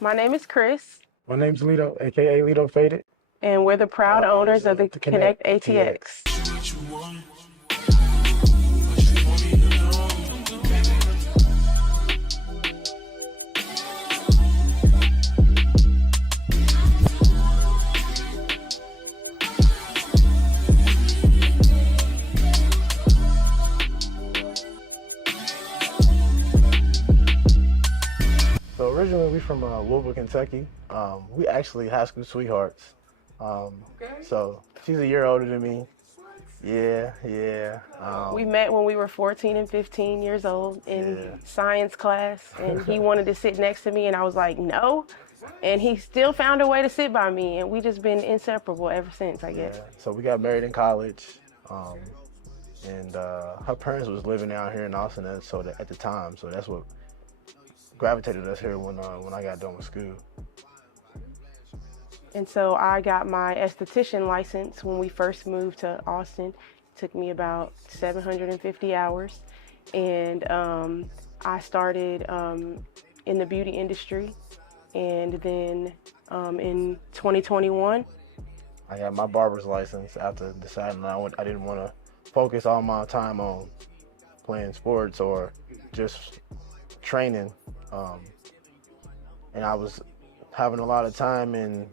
My name is Chris, My name's Lito, aka Lito Faded. and we're the proud owners of the Connect ATX. So originally we from Louisville, Kentucky. We actually high school sweethearts. So she's a year older than me. Yeah. We met when we were 14 and 15 years old in science class, and he wanted to sit next to me, and I was like, no. And he still found a way to sit by me, and we just been inseparable ever since, I guess. Yeah. So we got married in college, and her parents was living out here in Austin at the time. So that's what gravitated us here when I got done with school. And so I got my esthetician license when we first moved to Austin. It took me about 750 hours. And I started in the beauty industry. And then in 2021, I got my barber's license after deciding I didn't want to focus all my time on playing sports or just training. And I was having a lot of time in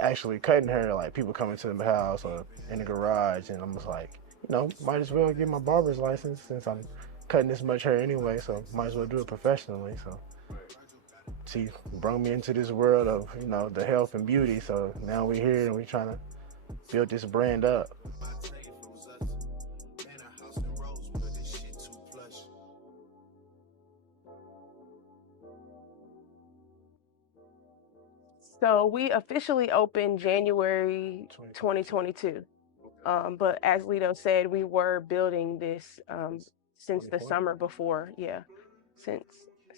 actually cutting hair, like people coming to the house or in the garage, and I'm just like, might as well get my barber's license since I'm cutting this much hair anyway, so might as well do it professionally. So she brought me into this world of, the health and beauty, so now we're here and we're trying to build this brand up. so we officially opened January 2022. But as Lito said, we were building this since the summer before. Yeah,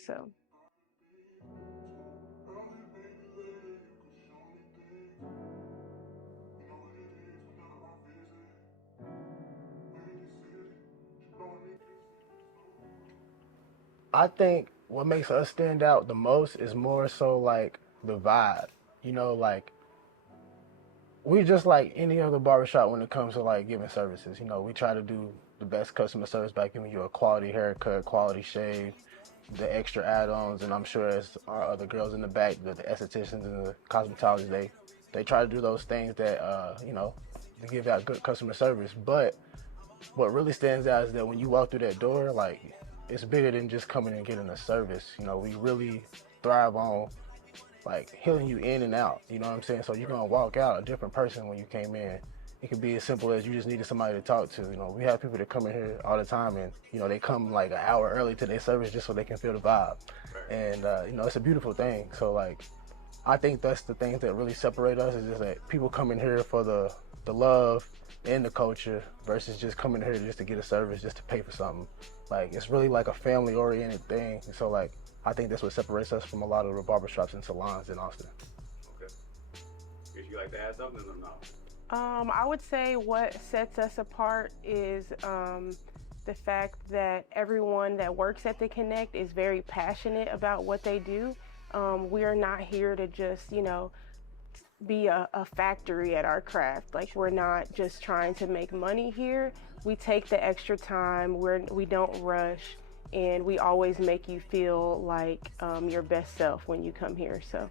so. I think what makes us stand out the most is more so like the vibe, like we just like any other barbershop when it comes to like giving services. We try to do the best customer service by giving you a quality haircut, quality shave, the extra add-ons, and I'm sure as our other girls in the back, the estheticians and the cosmetologists, they try to do those things that to give out good customer service. But what really stands out is that when you walk through that door, like, it's bigger than just coming and getting a service. We really thrive on like healing you in and out, you know what I'm saying? So you're gonna walk out a different person when you came in. It could be as simple as you just needed somebody to talk to. We have people that come in here all the time, and they come like an hour early to their service just so they can feel the vibe. And it's a beautiful thing. So like, I think that's the things that really separate us, is just that people come in here for the love and the culture versus just coming here just to get a service, just to pay for something. Like, it's really like a family-oriented thing. So like, I think that's what separates us from a lot of the barbershops and salons in Austin. Okay. Would you like to add something or no? I would say what sets us apart is the fact that everyone that works at The Connect is very passionate about what they do. We are not here to just, be a factory at our craft. Like, we're not just trying to make money here. We take the extra time, we don't rush, and we always make you feel like your best self when you come here. So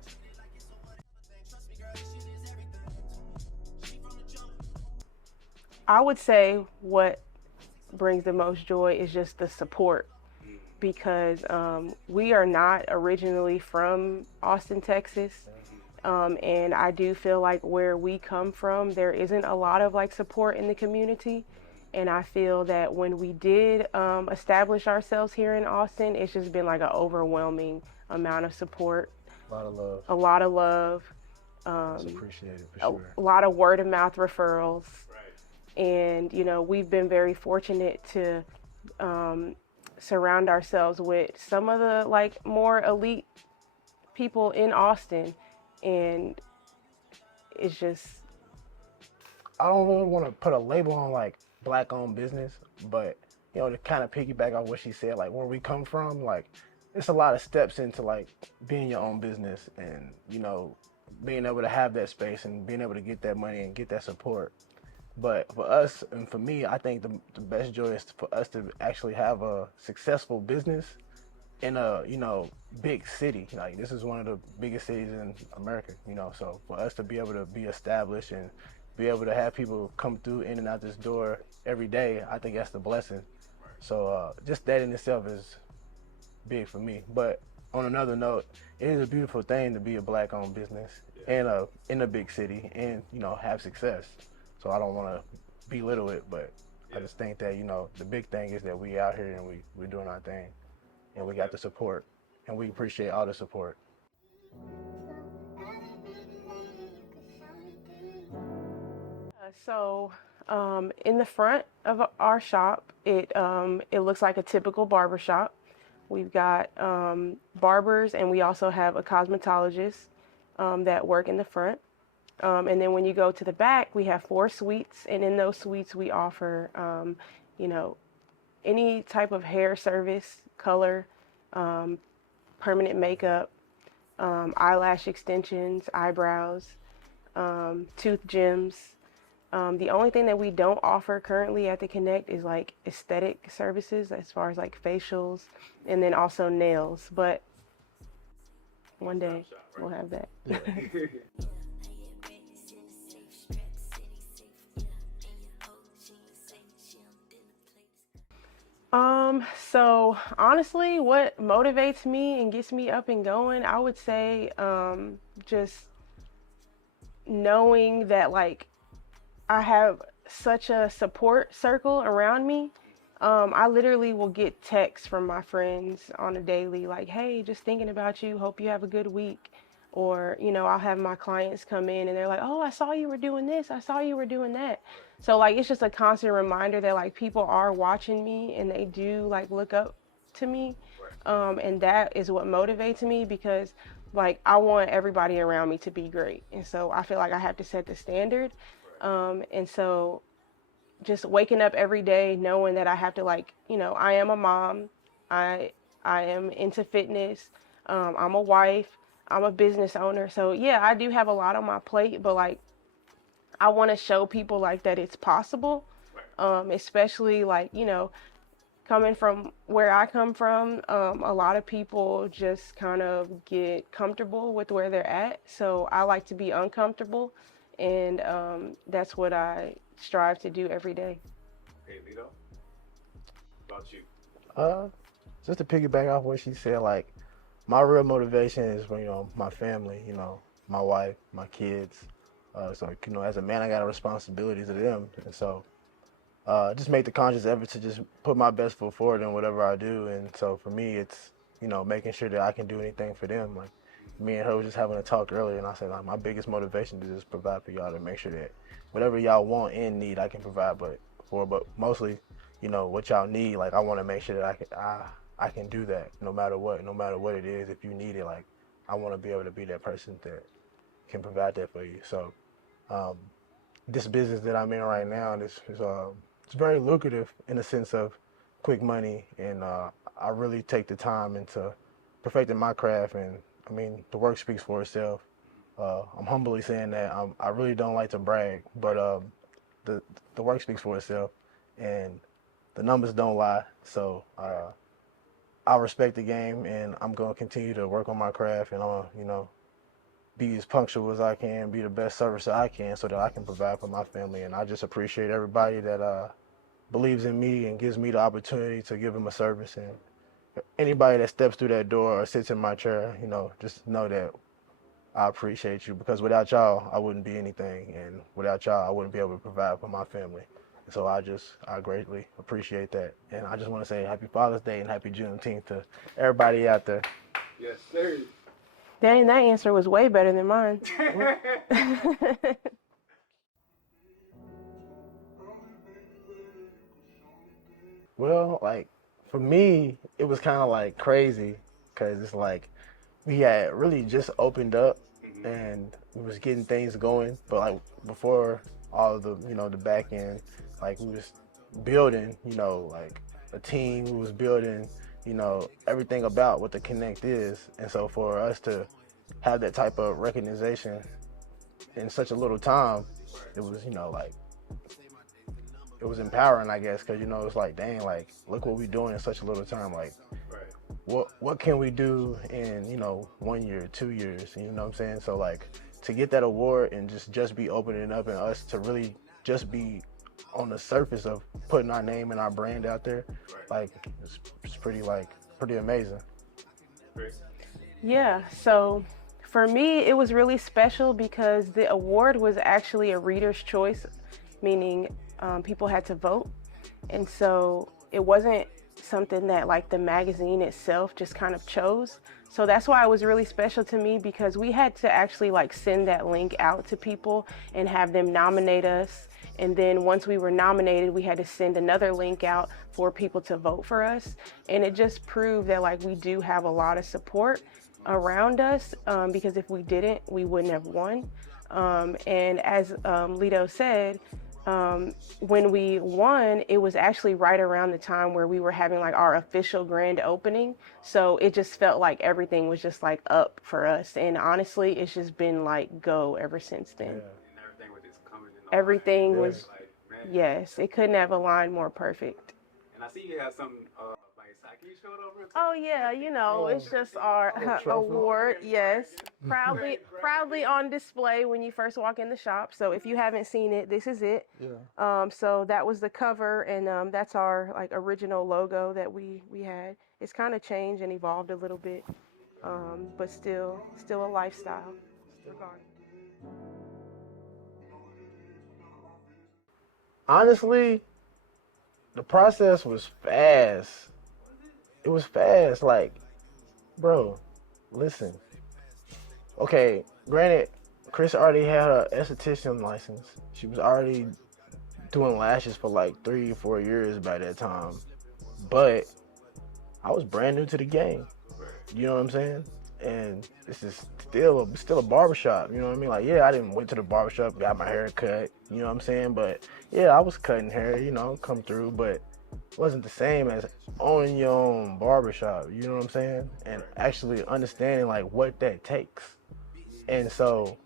I would say what brings the most joy is just the support, because we are not originally from Austin, Texas. And I do feel like where we come from, there isn't a lot of like support in the community. And I feel that when we did establish ourselves here in Austin, it's just been like an overwhelming amount of support. A lot of love. A lot of love. It's appreciated for sure. A lot of word of mouth referrals. And, we've been very fortunate to surround ourselves with some of the like more elite people in Austin. And it's just, I don't really want to put a label on like Black-owned business, but to kind of piggyback on what she said, like where we come from, like it's a lot of steps into like being your own business, and you know, being able to have that space and being able to get that money and get that support. But for us and for me, I think the best joy is for us to actually have a successful business in a, you know, big city. Like this is one of the biggest cities in America, you know. So for us to be able to be established and be able to have people come through in and out this door every day, I think that's the blessing. So just that in itself is big for me. But on another note, it is a beautiful thing to be a black-owned business and in a big city and, you know, have success. So I don't want to belittle it, but I just think that, you know, the big thing is that we out here and we're doing our thing and we got the support and we appreciate all the support. So in the front of our shop, it looks like a typical barber shop. We've got barbers, and we also have a cosmetologist that work in the front. And then when you go to the back, we have 4 suites, and in those suites we offer, you know, any type of hair service, color, permanent makeup, eyelash extensions, eyebrows, tooth gems. The only thing that we don't offer currently at the Connect is like aesthetic services as far as like facials and then also nails. But one day we'll have that. Yeah. So honestly, what motivates me and gets me up and going, I would say just knowing that like I have such a support circle around me. I literally will get texts from my friends on a daily, like, hey, just thinking about you, hope you have a good week. Or, you know, I'll have my clients come in and they're like, oh, I saw you were doing this, I saw you were doing that. So like, it's just a constant reminder that like people are watching me and they do like look up to me. And that is what motivates me, because like I want everybody around me to be great. And so I feel like I have to set the standard. And so just waking up every day knowing that I have to, like, you know, I am a mom, I am into fitness, I'm a wife, I'm a business owner. So yeah, I do have a lot on my plate, but like I want to show people like that it's possible, especially like, you know, coming from where I come from, a lot of people just kind of get comfortable with where they're at. So I like to be uncomfortable, and that's what I strive to do every day. Hey, Lito, about you? Just to piggyback off what she said, like my real motivation is for, you know, my family, you know, my wife, my kids. So, you know, as a man, I got a responsibility to them. And so just make the conscious effort to just put my best foot forward in whatever I do. And so for me, it's, you know, making sure that I can do anything for them. Like me and her were just having a talk earlier, and I said, like, my biggest motivation is just provide for y'all, to make sure that whatever y'all want and need, I can provide but mostly, you know, what y'all need, like I want to make sure that I can do that no matter what it is. If you need it, like I want to be able to be that person that can provide that for you. So this business that I'm in right now, this is it's very lucrative in the sense of quick money, and I really take the time into perfecting my craft, and I mean the work speaks for itself. I'm humbly saying that. I really don't like to brag, but the work speaks for itself, and the numbers don't lie. So I respect the game, and I'm gonna continue to work on my craft, and you know, be as punctual as I can, be the best service that I can, so that I can provide for my family. And I just appreciate everybody that believes in me and gives me the opportunity to give them a service. And anybody that steps through that door or sits in my chair, you know, just know that I appreciate you, because without y'all, I wouldn't be anything, and without y'all, I wouldn't be able to provide for my family. And so I greatly appreciate that. And I just want to say Happy Father's Day and Happy Juneteenth to everybody out there. Yes, sir. Dang, that answer was way better than mine. Well, like for me, it was kind of like crazy, because it's like we had really just opened up and we was getting things going, but like before all of the, you know, the back end, like we was building, you know, like a team. We was building, you know, everything about what the Connect is. And so for us to have that type of recognition in such a little time, it was, you know, like, it was empowering, I guess, because, you know, it's like, dang, like, look what we're doing in such a little time. Like, what can we do in, you know, 1 year, 2 years, you know what I'm saying? So, like, to get that award and just be opening up and us to really just be on the surface of putting our name and our brand out there, like, it's pretty amazing. Yeah, so for me, it was really special because the award was actually a reader's choice, meaning people had to vote. And so it wasn't something that like the magazine itself just kind of chose. So that's why it was really special to me, because we had to actually like send that link out to people and have them nominate us. And then once we were nominated, we had to send another link out for people to vote for us. And it just proved that like we do have a lot of support around us, because if we didn't, we wouldn't have won. And as Lito said, when we won, it was actually right around the time where we were having like our official grand opening. So it just felt like everything was just like up for us. And honestly, it's just been like go ever since then. Yeah. And everything was just coming in. Everything was, like, man. yes, it couldn't have aligned more perfect. And I see you have some like sake showed up real quick. Oh yeah, you know, it's just our award. Yes, proudly on display when you first walk in the shop. So if you haven't seen it, this is it. Yeah. So that was the cover, and that's our like original logo that we had. It's kind of changed and evolved a little bit, but still a lifestyle. Honestly, the process was fast. It was fast. Like, bro, listen. Okay, granted, Chris already had an esthetician license. She was already doing lashes for like 3 or 4 years by that time. But I was brand new to the game. You know what I'm saying? And this is still a barbershop. You know what I mean? Like, yeah, I didn't went to the barbershop, got my hair cut. You know what I'm saying? But yeah, I was cutting hair. You know, come through, but it wasn't the same as owning your own barbershop. You know what I'm saying? And actually understanding like what that takes. And so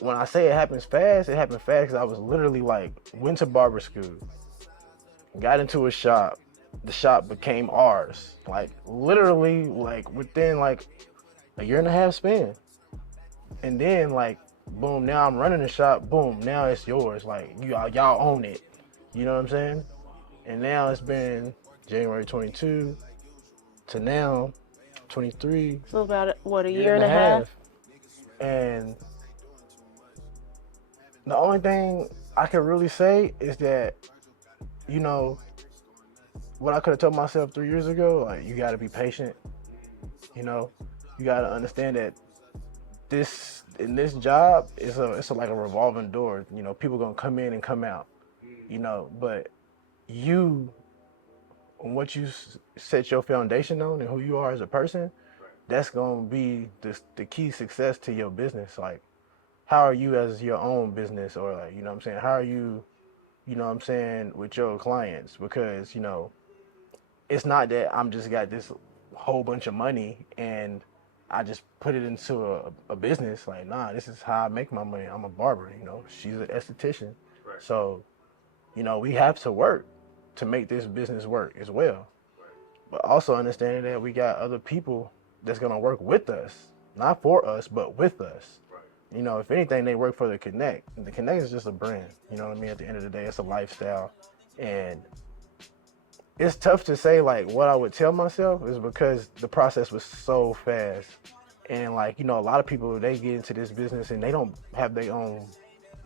when I say it happened fast because I was literally like went to barber school, got into a shop. The shop became ours, like literally like within like a year and a half span. And then like boom, now I'm running the shop, boom, now it's yours, like y'all own it, you know what I'm saying? And now it's been January 22 to now 23. So about what, a year and a half? And the only thing I can really say is that, you know, what I could have told myself 3 years ago, like, you got to be patient. You know, you got to understand that this job is like a revolving door. You know, people gonna come in and come out. You know, but what you set your foundation on and who you are as a person, that's gonna be the key success to your business. Like, how are you as your own business, or like, you know what I'm saying? How are you, you know what I'm saying, with your clients? Because, you know, it's not that I'm just got this whole bunch of money and I just put it into a business. Like, nah, this is how I make my money. I'm a barber, you know, she's an esthetician. Right. So, you know, we have to work to make this business work as well. Right. But also understanding that we got other people that's gonna work with us, not for us, but with us. Right. You know, if anything, they work for the Connect. And the Connect is just a brand, you know what I mean? At the end of the day, it's a lifestyle. And it's tough to say like what I would tell myself, is because the process was so fast. And like, you know, a lot of people, they get into this business and they don't have their own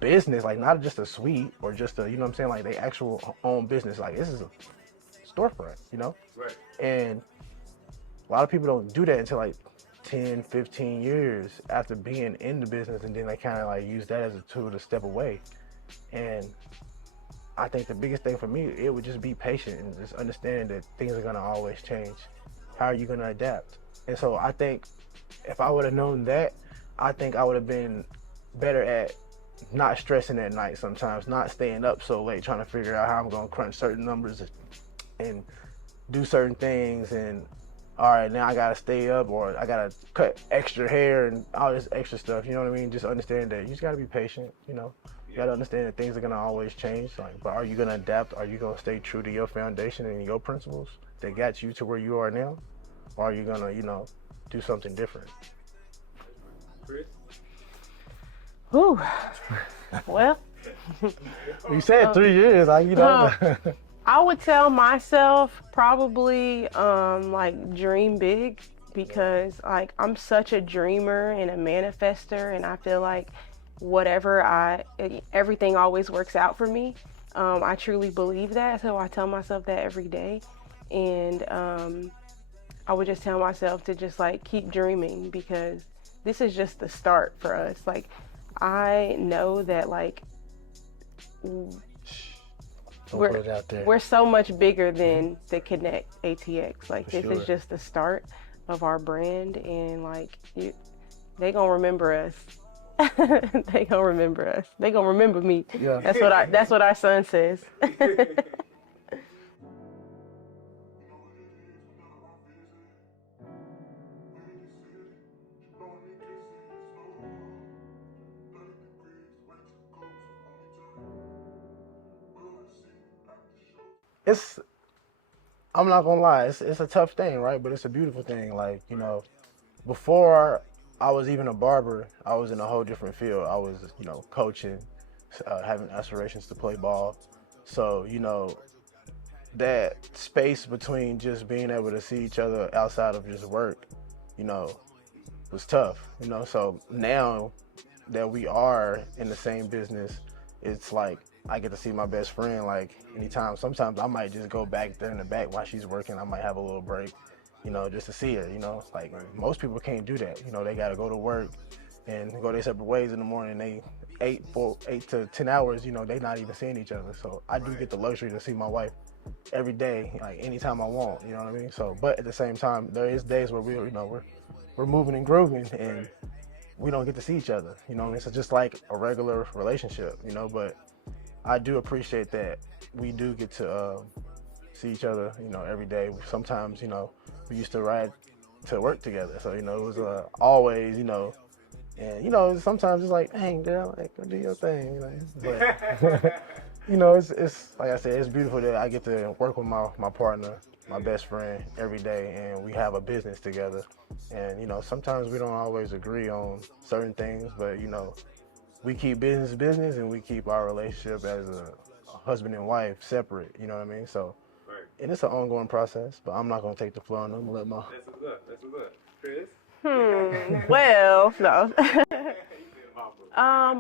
business, like not just a suite or just a, you know what I'm saying, like they actual own business. Like, this is a storefront, you know? Right. And a lot of people don't do that until like 10, 15 years after being in the business, and then they kind of like use that as a tool to step away. And I think the biggest thing for me, it would just be patient and just understanding that things are gonna always change. How are you gonna adapt? And so I think if I would have known that, I think I would have been better at not stressing at night sometimes, not staying up so late trying to figure out how I'm gonna crunch certain numbers and do certain things, and all right, now I gotta stay up, or I gotta cut extra hair and all this extra stuff. You know what I mean? Just understand that you just gotta be patient. You know, you gotta understand that things are gonna always change. Like, but are you gonna adapt? Are you gonna stay true to your foundation and your principles that got you to where you are now, or are you gonna, you know, do something different? Chris? Whew. Well, You said 3 years, like, you know. I would tell myself probably like dream big, because like I'm such a dreamer and a manifester, and I feel like everything always works out for me. I truly believe that, so I tell myself that every day, and I would just tell myself to just like keep dreaming, because this is just the start for us. Like, I know that like Put it out there. we're so much bigger than the Connect ATX. Like, this is just the start of our brand, and like they gonna remember us. They gonna remember us. They gonna remember me. Yeah. That's what our son says. It's, I'm not gonna lie, it's a tough thing, right? But it's a beautiful thing. Like, you know, before I was even a barber, I was in a whole different field. I was, you know, coaching, having aspirations to play ball. So, you know, that space between just being able to see each other outside of just work, you know, was tough, you know. So now that we are in the same business, it's like I get to see my best friend like anytime. Sometimes I might just go back there in the back while she's working. I might have a little break, you know, just to see her, you know. Like, most people can't do that. You know, they got to go to work and go their separate ways in the morning. They 8 to 10 hours, you know, they not even seeing each other. So I do get the luxury to see my wife every day, like anytime I want, you know what I mean? So, but at the same time, there is days where we're moving and grooving, and we don't get to see each other, you know. It's just like a regular relationship, you know. But I do appreciate that we do get to see each other, you know, every day. Sometimes, you know, we used to ride to work together, so, you know, it was always, you know. And, you know, sometimes it's like, hey, girl, like, go do your thing, you know. But, you know, it's like I said, it's beautiful that I get to work with my partner, my best friend, every day, and we have a business together. And, you know, sometimes we don't always agree on certain things, but, you know, we keep business, and we keep our relationship as a husband and wife separate, you know what I mean? So, and it's an ongoing process, but I'm not going to take the floor, and I'm going to let my... That's what's up. Chris? Well, no.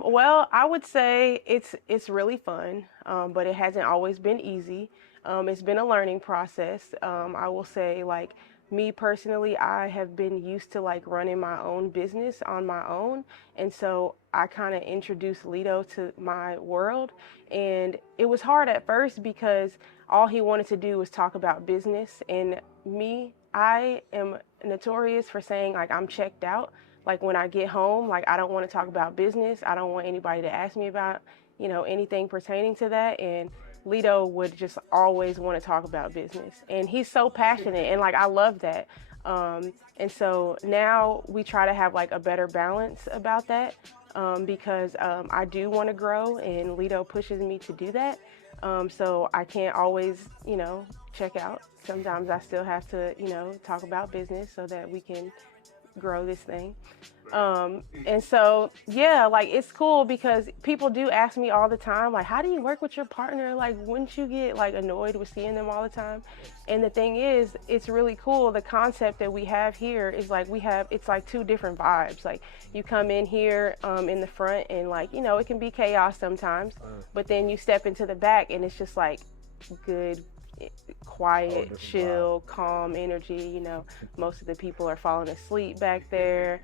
Well, I would say it's really fun, but it hasn't always been easy. It's been a learning process. I will say, like, me personally, I have been used to like running my own business on my own, and so I kind of introduced Lito to my world, and it was hard at first because all he wanted to do was talk about business, and me, I am notorious for saying like I'm checked out. Like, when I get home, like, I don't want to talk about business. I don't want anybody to ask me about, you know, anything pertaining to that. And Lito would just always want to talk about business. And he's so passionate, and like, I love that. And so now we try to have like a better balance about that, because I do want to grow, and Lito pushes me to do that. So I can't always, you know, check out. Sometimes I still have to, you know, talk about business so that we can grow this thing. And so, yeah, like, it's cool because people do ask me all the time, like, how do you work with your partner? Like, wouldn't you get like annoyed with seeing them all the time? And the thing is, it's really cool. The concept that we have here is like, it's like two different vibes. Like, you come in here in the front, and like, you know, it can be chaos sometimes, but then you step into the back and it's just like good, quiet, chill, calm energy. You know, most of the people are falling asleep back there.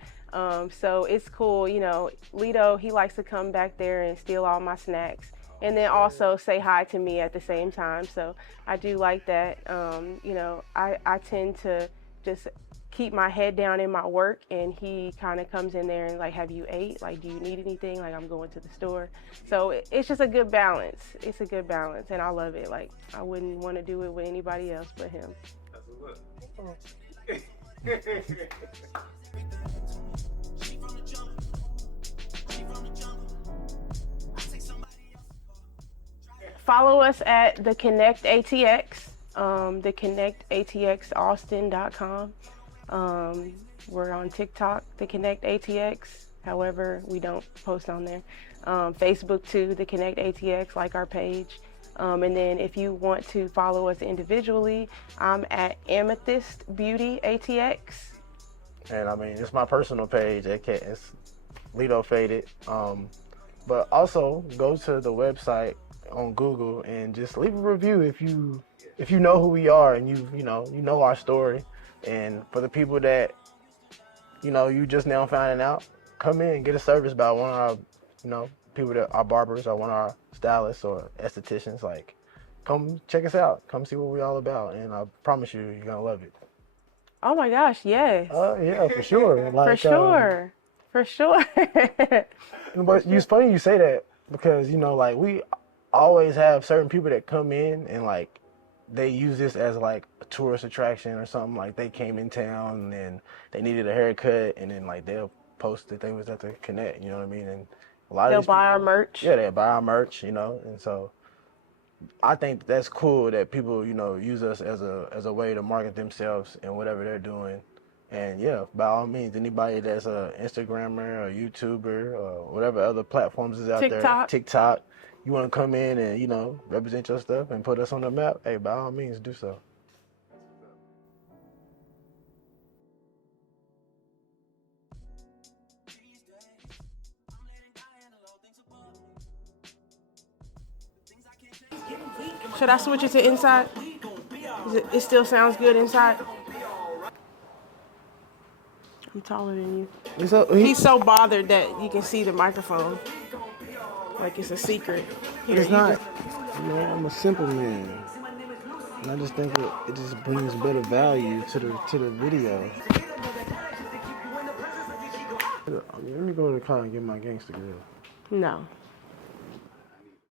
So it's cool. You know, Lito, he likes to come back there and steal all my snacks, and then also say hi to me at the same time. So I do like that. You know, I tend to just keep my head down in my work, and he kind of comes in there and like, have you ate? Like, do you need anything? Like, I'm going to the store. So it's just a good balance. It's a good balance, and I love it. Like, I wouldn't want to do it with anybody else but him. That's what's up. Follow us at the Connect ATX, theconnnectatx.austin.com. We're on TikTok, the Connect ATX. However, we don't post on there. Facebook too, the Connect ATX, like our page. And then if you want to follow us individually, I'm at Amethyst Beauty ATX. And I mean, it's my personal page. It's Lido Faded. But also go to the website on Google and just leave a review if you know who we are and you know our story. And for the people that you just now finding out, come in and get a service by one of our people that are barbers or one of our stylists or estheticians. Like, come check us out, come see what we're all about, and I promise you're gonna love it. Oh my gosh, yes. Yeah, for sure. Like, for sure. But it's funny you say that, because like, we always have certain people that come in and like they use this as like a tourist attraction or something. Like, they came in town and then they needed a haircut, and then like they'll post that they was at the Connect, you know what I mean? And a lot of They'll these buy people, our merch. Yeah, they'll buy our merch, and so I think that's cool that people use us as a way to market themselves and whatever they're doing. And yeah, by all means, anybody that's a Instagrammer or YouTuber or whatever other platforms is out there, TikTok, you want to come in and represent your stuff and put us on the map, hey, by all means, do so. Should I switch it to inside? It still sounds good inside? I'm taller than you. He's so bothered that you can see the microphone. Like it's a secret. It's not. I'm a simple man. And I just think it just brings better value to the video. Let me go to the car and get my gangster grill. No.